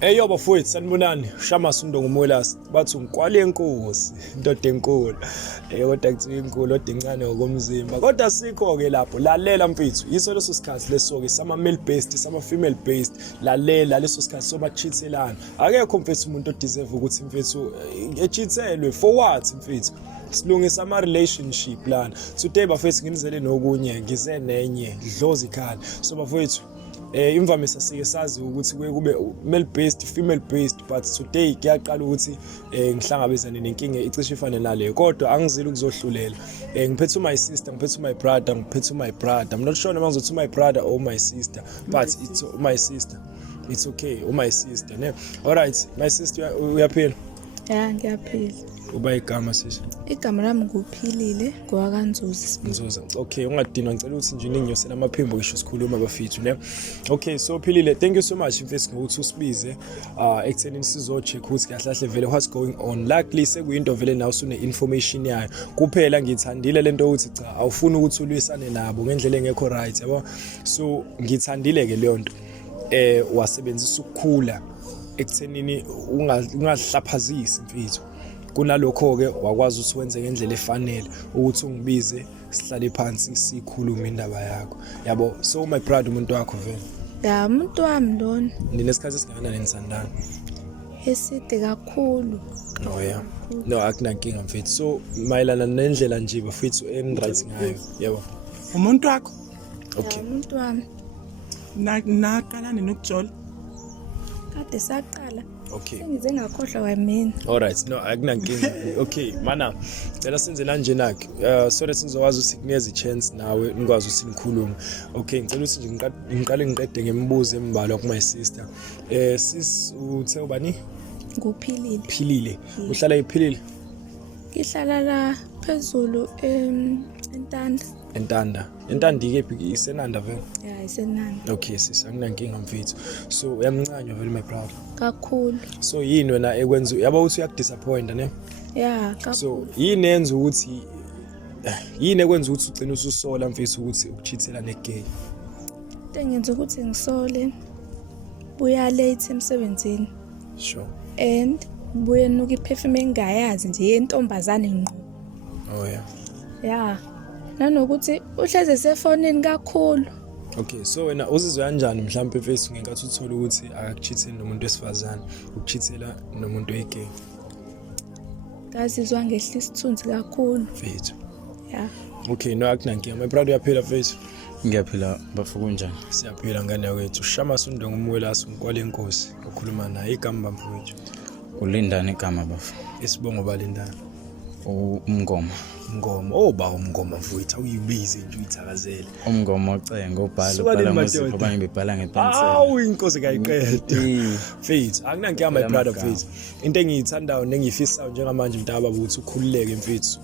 Eyo bafowethu sanibonani Shamas Ndongomolasi bathi ngikwale enkosi indoda enkulu kodwa kuthiwa inkulu kodwa incane ngokomzimba kodwa sikho ke lapho lalela mfethu yiso leso sikhathi leso ke sama male based sama female based lalela leso sikhathi soba cheatselana akekho mfethu umuntu odeserve ukuthi mfethu echeatselwe for what mfethu silungisa ama relationship lana today bafethu nginizele nokunye ngize nenye dlozi ikhali so bafethu imvamisa sike sazi ukuthi kube male based female based but today kuyaqala ukuthi ngihlangabezane nenkinga icishe ifane nale kodwa angizile ukuzohlulela ngiphethe my sister ngiphethe my brother ngiphethe my brother I'm not sure noma ngizothi my brother or my sister but it's my sister it's okay my sister ne all right my sister uyaphila ya ngiyaphila uba igama sisi igama lami nguphilile ngowakanzuzi Nzuza okay ungadinwa ngicela ukuthi nje ninginyosela amaphimbo ngisho sikhuluma bafethu ne okay so philile thank you so much mfethu ngokuthi usibize ekuthenini sizo check ukuthi kahle kahle vele what's going on luckily sekuyinto vele nawe usune information yayo kuphela ngithandile lento ukuthi cha awufuni ukuthi ulwisane nabo ngendlela engekho right yabo so ngithandile ke leyo nto wasebenzisa ukukhula ekuthenini ungahlaphazisi mfethu kunalokho ke wakwazi ukuthi wenze ngendlela efanele ukuthi ungibize sihlale phansi sikhulume indaba yakho yabo so my brother umuntu wakho vele ya umuntu wami lona ninesikhathi esingana nenisandana eside kakhulu no yeah no akunankinga mfethu so mayelana nendlela nje bafethu enright ngayo yabo umuntu wakho okay umuntu wami naqala nenokujola kade saqala okay sengize ngakhohlwa kwamina all right no akunankinga okay mana cela senze kanje nakhe so that sizokwazi ukuthi kunikeze chance nawe nikwazi ukuthi nikhulume okay ngicela ukuthi nje ngiqale ngiqede ngemibuzo embalwa ku my sister sis uthe ubani nguphilile philile uhlala iphilile ngihlala la phezulu entanda ikephi isenanda vele ya isenanda okay sis anginankinga mfethu so uyamncanywa vele my brother kakhulu so yini wena ekwenza yaba uthi uyakudisappoint ne ya kakhulu so yini enza ukuthi yini ekwenza ukuthi ugcine ususola mfethu ukuthi ukuchithela negay ngenza ukuthi ngisole buya late emsebenzini sure and buye nuka iperfume engayazi nje yentombazane ngqo oh yeah ya nanokuthi uhleze sefonini kakhulu okay so wena uzizwe kanjani mhlawumbe mfethu ngenkathi uthola ukuthi akakuchitheni nomuntu wesifazane ukuchithela nomuntu oyigay ngazizwa ngehla isithunzi kakhulu mfethu ya okay no akunankinga my brother uyaphila mfethu ngiyaphila bafu kunjani siyaphila ngane wethu Shamas Ndongomolasi ngikwale inkosi okhuluma naye igama mfowethu ulindani igama bafu isibongo balindana umngoma ba umngoma mfowethu awuyibize nje uyithakazele umngoma ocenga ubhala muzika abanye bebhala ngepensel awu inkosi kayiqede mfethu akunankinga my brother mfethu into engiyithandayo nengiyifisayo njengamanje mntaba ukuthi ukhululeke mfethu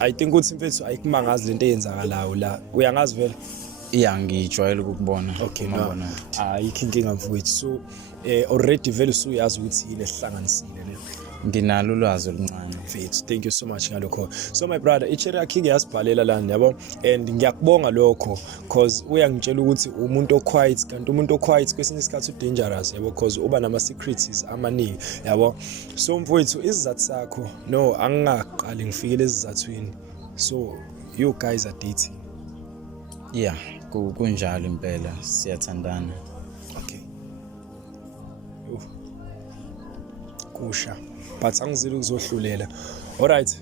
I think ukuthi mfethu ayikumangazi lento eyenzakalayo la uyangazi vele ngijwayele ukubona okay ngabona ayikho inkinga mfowethu so already vele usuyazi ukuthi yini esihlanganisile le nginalo ulwazi oluncane mfethu thank you so much ngalokho so my brother icherry ke yasibhalela lana yabo and ngiyakubonga lokho cause uyangitshela ukuthi umuntu oquiet kanti umuntu oquiet kwesinye isikhathi dangerous yabo cause uba nama secrets amaningi yabo so mfowethu isizathu sakho no angingaqali ngifike lezi zathwini so you guys are dating yeah kunjalo impela siyathandana okay kusha but angizile ukuzohlulela alright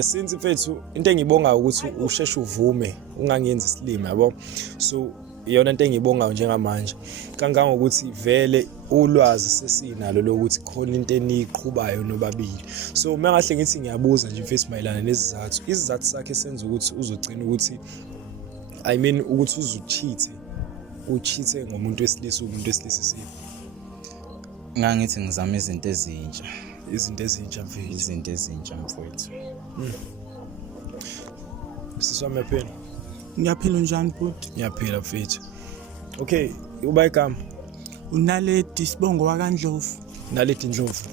since mfethu into engibonga ukuthi usheshe uvume ungangenzi isilima yabo so iyona into engibongayo njengamanje kangangokuthi vele ulwazi sesinalo lokuthi khona into eniqhubayo nobabili so mangahle ngithi ngiyabuza nje mfethu mayelana nezizathu izizathu sakhe senza ukuthi uzogcina ukuthi I mean ukuthi ucheate ngomuntu wesilisa umuntu wesilisa sibe ngangithi ngizama izinto ezintsha mfowethu siswami yaphela ngiyaphila njani bhuti ngiyaphila mfethu okay uba igama unaledi sibongo wakandlovu naledi Ndlovu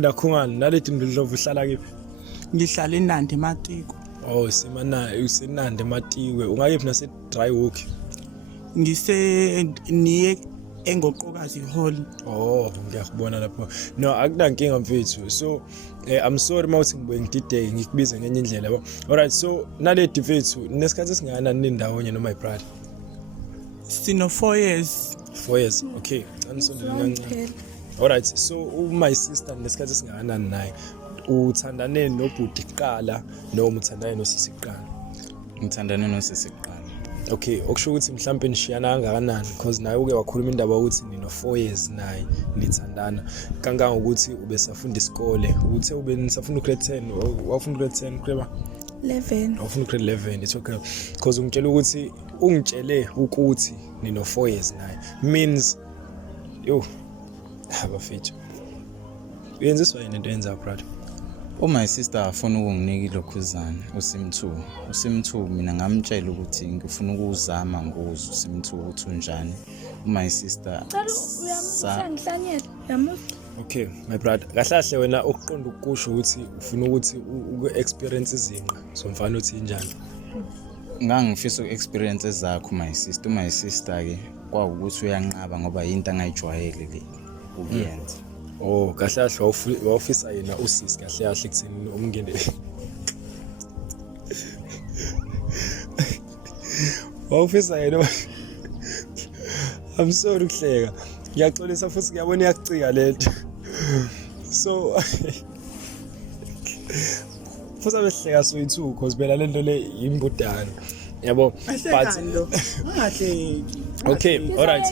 lakhungani naledi Ndlovu uhlala kephi ngihlala eNandi eMatiko oh usenande Matiwe ungakephi nase dry walk ngise niye engoqokazi hall. Oh, ngiyakubona lapho. No, akunankinga mfethu. So, I'm sorry mawuthi ngibuye ngidideke ngikubize ngenye indlela yabo. Alright, so naledi mfethu, nesikhathi singana nindawonye noma my brother? Sino 4 years. 4 years. Okay. Anisondelana. Alright, so my sister nesikhathi singana naye. Uthandane nobhuti kuqala noma uthandane nosisi kuqala? Ngithandane nosisi kuqala. Okay, okusho ukuthi mhlambe nishiyana kangakanani because naye uke wakhuluma indaba ukuthi nino 4 years naye nithandana kangaka ukuthi ubesafunda isikole uthe ube nisafunda grade 10 wafunda grade 10 kreba 11 wafunda grade 11 it's okay because ungitshele ukuthi nino 4 years naye means yo abafethu uyenziswa yini into yenza brother. My sister afuna ukunginika ilokhuzana usim2 mina ngamtshela ukuthi ngifuna ukuzama ngozo usim2 ukuthi unjani. My sister uyamusangihlanyela yamusa. Okay my brother kahlahle wena okuqonda ukusho ukuthi ufuna ukuthi uku-experience izinqa somfana uthi injani. Ngangifisa uku-experience zakho my sister ke kwawukuthi uyanqaba ngoba into angayijwayele le ukuyenza. Oh kahlahle wawufisa yena usisi kahle kahle kuthini umngene. Wawufisa yena. I'm sorry ukuhleka. Ngiyaxolisa futhi ngiyabona iyakucika lento. So futhi abehleka soyithu because phela lento le imbudana. Yabo Ungahleki. Okay, all right.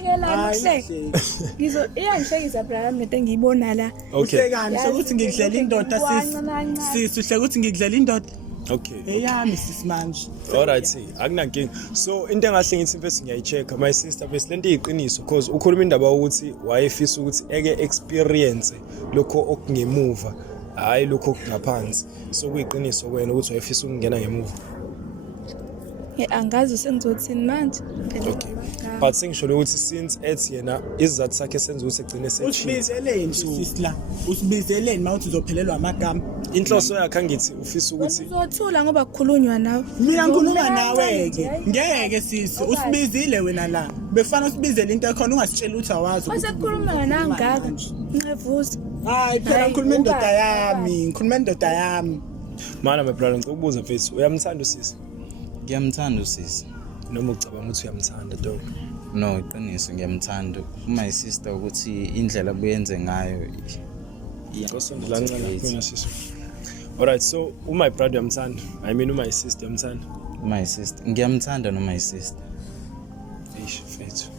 Iyangihlekisa brother lento engiyibona la. Uhlekani sokuthi ngidlela indoda sisi uhleka ukuthi ngidlela indoda. Okay. Eyami sisimanje. All right, see. Akunankinga. So into engahle ngithi mfethu ngiyayichecka my sister bese lento iyiqiniso because ukhuluma indaba ukuthi wayefisa ukuthi eke experience lokho okungemuva hayi lokho okungaphansi. So kuyiqiniso kwena ukuthi wayefisa ukungena ngemuva. Angazi sengizothini manje. Okay. But sengisho ukuthi since ethi yena izathu sakhe senza ukuthi egcine usibizeleni sisi la. Usibizeleni mawuthi uzophelelwa amagama. Inhloso yakhe angithi ufisa ukuthi uzothula ngoba kukhulunywa nawe. Mina ngikhuluma nawe ke. Ngeke sisi usibizile wena la. Befana usibizele into ekhona ungasitshela ukuthi awazi. Bese kukhuluma nangaka. Ngivuza. Hayi phela ngikhuluma indoda yami. Mana my brother ngikubuza mfethu uyamthanda usisi? Ngiyamthanda usisi. Noma ucabanga ukuthi uyamthanda dog? No, iqiniso ngiyamthanda. My sister ukuthi indlela abuyenze ngayo Osondela kancane kuphela sisi. All right, so my brother uyamthanda? I mean my sister uyamthanda? My sister ngiyamthanda no my sister. Eish mfethu.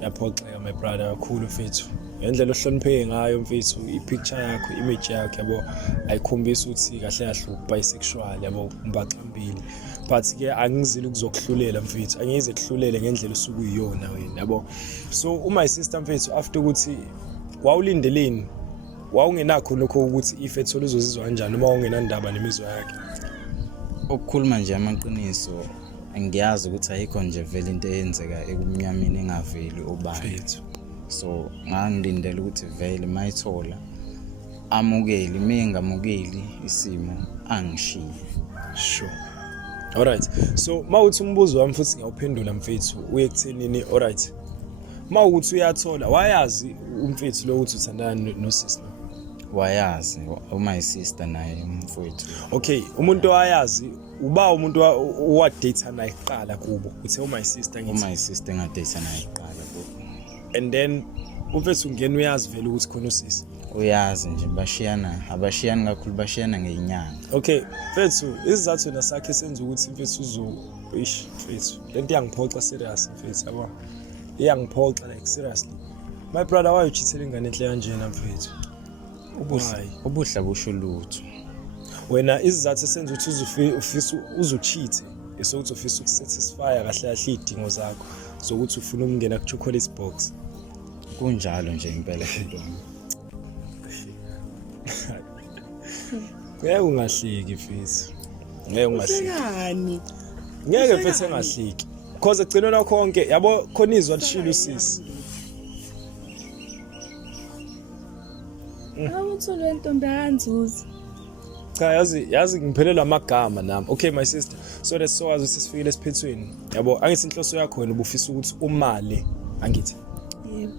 Yaphoxeka my brother kakhulu mfethu. Ngendlela ohlonipheke ngayo mfethu ipicture yakho image yakho yabo ayikhombisa ukuthi kahle kahle ubisexual yabo umbaxambili but ke angizile ukuzokuhlulela mfethu angize kuhlulele ngendlela osukuyiyona wena yabo so my sister mfethu after ukuthi wawulindeleni wawungenakho lokho ukuthi ifethu luzozizwa kanjani uma ungenandaba nemizwa yakhe. Ukukhuluma nje amaqiniso angiyazi ukuthi ayikho nje vele into eyenzeka ekumnyameni engaveli obani. So ngangilindele ukuthi vele mayithola amukeli mengamukeli isimo angishiye. Sure. All right. So mawuthi umbuzo wami futhi ngiyawuphendula mfethu uye kuthenini all right. Mawuthi uyathola wayazi umfethu lo uthi uthandana nosisi. Wayazi my sister naye umfowethu. Okay, umuntu oyazi uba umuntu owadate naye kuqala kubo uthe my sister ngithi. My sister ngadate naye kuqala kubo. And then umfethu ungena uyazi vele ukuthi khona usisi. Uyazi nje abashiyana kakhulu bashiyana ngenyanga. Okay, mfethu izathu nasakhe senza ukuthi mfethu mfethu lento iyangiphoxa serious mfethu yabo. Iyangiphoxa like seriously. My brother why you cheating ingane enhle kanjena mfethu? Ubuhla busho lutho. Wena izathu senza ukuthi ufisa uzucheat esokuthi ufisa ukusatisfy kahle kahle idingo zakho zokuthi ufuna ukungena ku chocolate box. Kunjalo nje impela into. Ngeke ungahliki mfethu. Ngeke ungahliki. Ngeke mfethu engahliki. Because egcinona konke yabo khona izwa lishilo usisi. Awuthi le ntombi akanzuzi. Cha yazi ngiphelelwa amagama nami. Okay my sister. So let's so as sisifikile esiphethweni. Yabo angithi inhloso yakho wena ubufisa ukuthi umale angithi Yebo.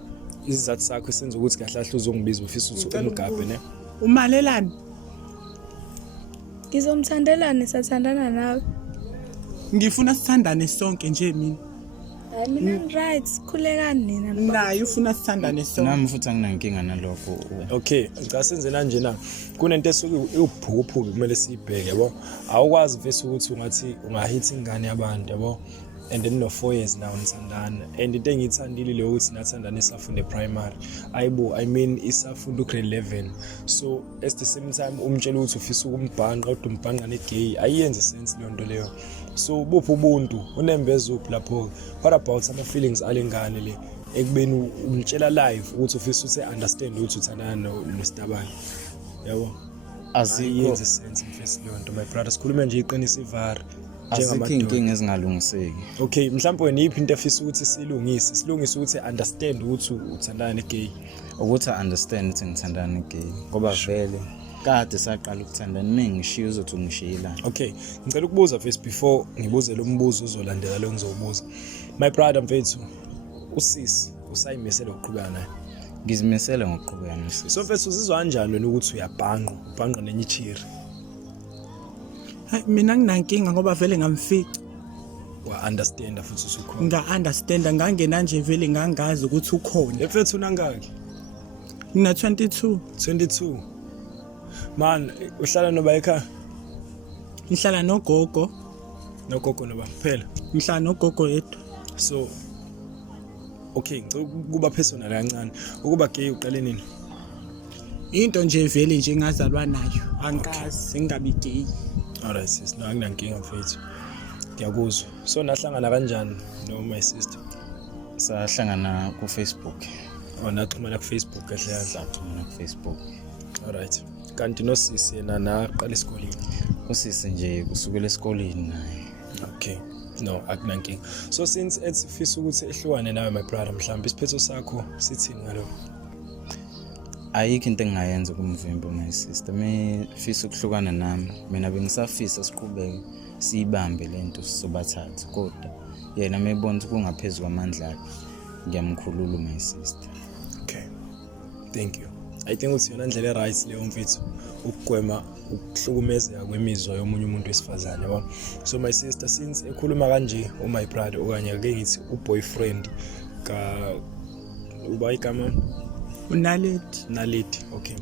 isizathu sakho senza ukuthi kahle kahle uzongibiza ufisa ukuthi umgabe ne Umalelani? Ngizomthandelana sathandana nawe. Ngifuna sithandane sonke nje mina. Hayi mina right, sikhulekani nina. Naye ufuna sithandane sonke. Nami futhi anginankinga nalokho. okay ngicela senze kanje na kunento esuke iwuphukuphuku kumele siyibheke yabo awukwazi vese ukuthi ungathi ungahit ingane yabantu yabo and then no 4 years now nithandana and into engithandile le ukuthi nathandana isafunda primary ayibo I mean isafunda grade 11 so at the same time umtshela ukuthi ufisa ukumbhanqa kodwa umbhanqa negay ayenze sense leyo nto leyo so buphi ubuntu unembeza uphi lapho what about ama feelings alengane le ekubeni umtshela live ukuthi ufisa ukuthi understand ukuthi uthandana noStabane yabo ayenze sense mfethu leyo nto my brother sikhulume nje iqinisa ivar Azikho inkinga ezingalungiseki. okay mhlawumbe wena iphi into efisa ukuthi silungise ukuthi understand ukuthi uthandana negay Ukuthi understand ukuthi ngithandana negay ngoba vele kade saqala ukuthandana ningishiya uzothi ungishiyela. okay ngicela ukubuza first before ngibuze lo mbuzo uzolandela lo ngizobuza my brother mfethu usisi usayimisela ukuqhubeka naye Ngizimisele ngokuqhubeka nosisi. so mfethu uzizwa kanjani wena ukuthi ubhanqa nenye ichiri Hayi mina nginankinga ngoba vele ngamfica. wa understand futhi usukhona Nga-understanda ngangena nje vele ngangazi ukuthi ukhona. mfethu unangaki Ngina 22. 22 man uhlala noba ekhaya Ngihlala nogogo. nogogo noba kuphela Ngihlala nogogo yedwa. so okay ngicela kuba personal kancane ukuba gay uqale nini Into nje vele nje ngazalwa nayo. Angikazi ngingabi gay. alright sis no anginankinga mfethu ngiyakuzwa so nahlangana kanjani no my sister Sahlangana ku Facebook. naxhumana ku Facebook kahle kahle Saxhumana ku Facebook. alright kanti nosisi yena naqala esikoleni Usisi nje kusukela esikoleni naye. okay no akunankinga so since etsifisa ukuthi ehlukane nawe my brother mhlawumbe isiphetho sakho sithini ngalokho Ayikho into engayenza kumvimbo my sister. Mefisa ukuhlukana nami. Mina bengisafisa siqhubeke siyibambe lento sobathathu kodwa yena mebona ukuthi kungaphezulu kwamandla akhe. Ngiyamkhulula my sister. okay thank you I think ukuthi yona indlela right leyo mfethu ukugwema ukuhlukumezeka kwemizwa yomunye umuntu wesifazane yabo so my sister since ekhuluma kanje my brother okanye ake ngithi uboyfriend ka uba igama Naledi okay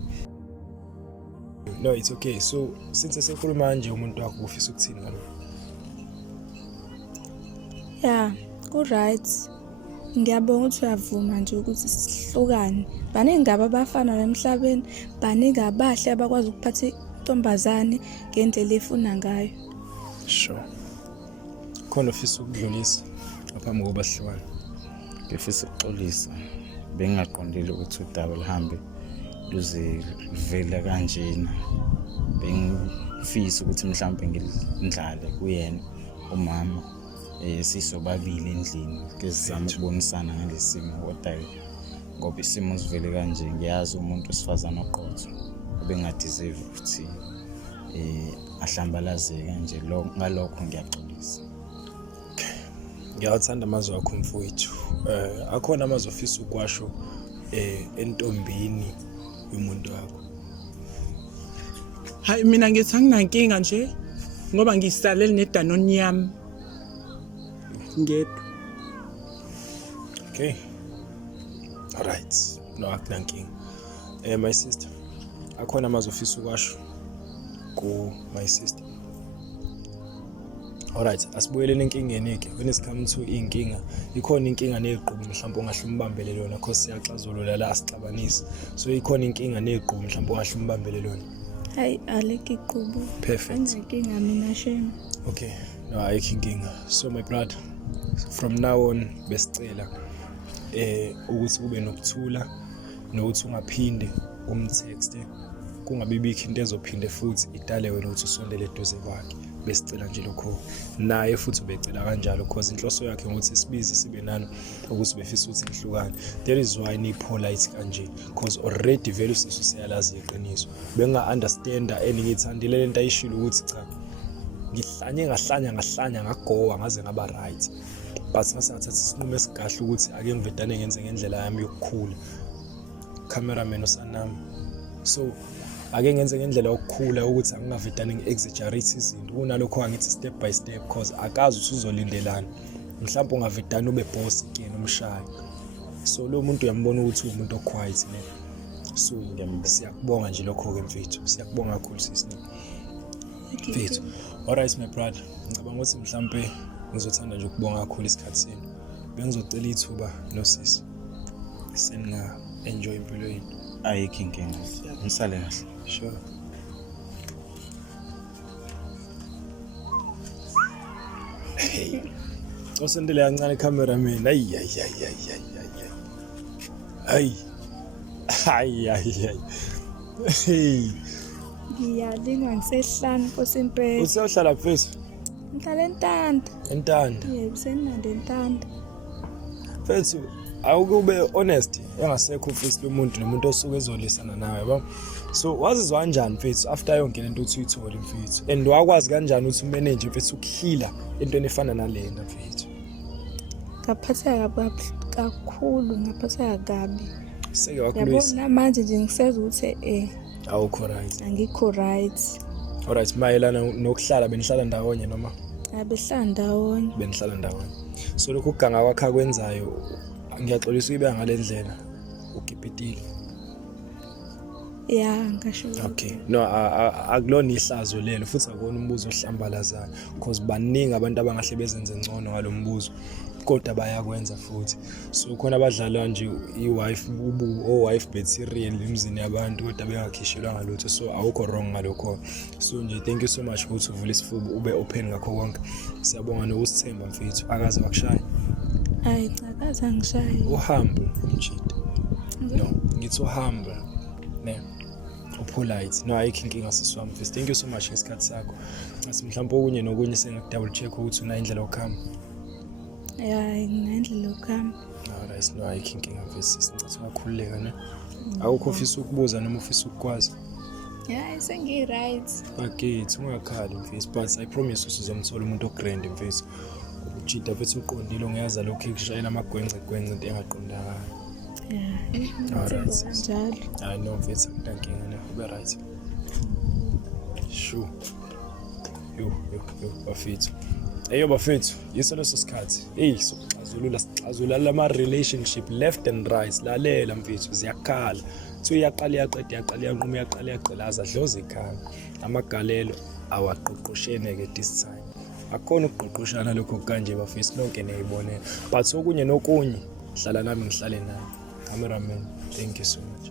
no it's okay so since esekhuluma kanje umuntu wakho ufisa ukuthini ngalokho Yeah, ku right. Ngiyabonga ukuthi uyavuma nje ukuthi sihlukane. Baningi abafana emhlabeni, baningi abahle abakwazi ukuphatha intombazane ngendlela efuna ngayo. sure khona ufisa ukudlulisa ngaphambi kokuba sihlukane Ngifisa ukuxolisa. Bengaqondile ukuthi udaba lihambe luze livele kanjena. Bengifisa ukuthi mhlawumbe ngidlale kuyena umama sisobabili endlini kezizama ukubonisana ngalesimo kodwa ngoba isimo sivele kanje ngiyazi umuntu osifazana oqotho obengadeserve ukuthi ahlambalazeke nje ngalokho ngiyaxolisa. Ngiyathanda amazwi akho mfowethu akhona amazwi ofisa ukwasho entombini yomuntu wakho Hayi mina ngithi anginankinga nje ngoba ngisalele nedanoni yami. Ngedwa. okay alright no akunankinga my sister akhona amazwi ofisa ukwasho ku my sister alright asibuyeleni enkingeni eke when it comes to inkinga ikhona inkinga neqhubu mhlawumbe ongahle umbambele lona because siyaxazulula la asixabanisi so ikhona inkinga neqhubu mhlawumbe ongahle umbambele lona Hayi aleke iqubu. perfect Anginkinga mina shame. okay no ayikho inkinga so my brother from now on besicela ukuthi kube nokuthula nokuthi ungaphinde umtext kungabe bikho into ezophinde futhi idale wena ukuthi usondele eduze kwakhe besicela nje lokho naye futhi ubecela kanjalo because inhloso yakhe ukuthi sibize sibe nalo ukuthi befisa ukuthi ihlukane there is why ni polite kanje because already vele siyalazi iqiniso benga understand eningithandile lento ayishilo ukuthi cha ngihlanye ngahlanya ngagowa ngaze ngaba right but ngasathatha isinqumo esikahle ukuthi ake ngivedane ngenze ngendlela yami yokukhula cameraman usanami so ake ngenze ngendlela yokukhula ukuthi angingavedane ngi-exaggerate izinto kunalokho angithi step by step because akazi ukuthi uzolindelana mhlawumbe ungavedane ube boss kuyena umshayi so lo muntu uyambona ukuthi umuntu oquiet ne so siyakubonga nje lokho-ke mfethu siyakubonga kakhulu sisi mfethu. Alright my brother, ngicabanga ukuthi mhlawumbe ngizothanda nje ukubonga kakhulu isikhathi senu bengizocela ithuba nosisi seninga-enjoy impilo yenu. Ayikho inkinga, nisale kahle. Sure. Hey. Osendele kancane cameraman. Hayi. Hey. Ngiyalinga ngisehlanu Nkosi impela. Useyohlala mfethu? Ngihlala eNtanda. Entanda. Yebo, senimnandi eNtanda. Mfethu, awukube honest, engasekho mfethu lo muntu nomuntu osuke ezolisana nawe, yabo. So wazizwa kanjani mfethu after yonke lento uthi uyithole mfethu? And wakwazi kanjani ukuthi umanage mfethu ukuhila entweni efana nalena mfethu? Ngaphatheka kakhulu, ngaphatheka kabi. Seke wakulwisa. Yabona manje nje ngiseza ukuthi awukho right. Angikho right. Alright, mayelana nokuhlala benihlala ndawonye noma? Abehlala ndawonye. Benihlala ndawonye. So lokho kuganga kwakhe akwenzayo ngiyaxolisa uyibe ngalendlela ukipitile. Yeah, ngasho. Okay. No, akulona ihlazo lelo futhi akona umbuzo ohlambalazayo because baningi abantu abangahle bezenze ngcono ngalombuzo kodwa bayakwenza futhi. So khona abadlala nje iwife wife material emzini yabantu kodwa bengakhishelwa ngalutho. So awukho wrong ngalokho. So nje thank you so much ukuthi uvule isifuba ube open ngakho konke. Siyabonga nokusithemba mfethu. Akaze wakushaya. Hayi cha akaze angishaye. Uhumble mjida. No, ngithi uhumble. Ne. Polite. No, ayikho inkinga siswami mfethu. Thank you so much ngesikhathi sakho. Asi mhlawumbe okunye nokunye sengidouble check ukuthi una indlela yokuhamba. Yeah, ngendlela yokuhamba. Alright, no ayikho inkinga mfethu. Singcathi ungakhululeka ne. Awukho ofisa ukubuza noma ofisa ukukwazi. Yeah, sengi-right. Bakithi ungakhali mfethu, but I promise usizomthola umuntu ogrand mfethu. Ujida mfethu uqondile ngiyaza lokho ekushayela amagwengce into engaqondakala. Yeah, alright. Njalo. I know mfethu nginkinga ne. Ube right. Sure. Yo bafethu. Eyo bafethu, yiso leso sikhathi. Hey, soxazulula lama relationship left and right. Lalela mfethu ziyakhala. Uyaqala yaqeda yaqala yanquma yaqala yagqilaza dlozi ekhaya. Amagalelo awaqoqoshene ke this time. Akona ukuqoqoshana lokho kanje bafethu lonke niyibonela. But okunye nokunye hlala nami ngihlale naye. Cameraman, thank you so much.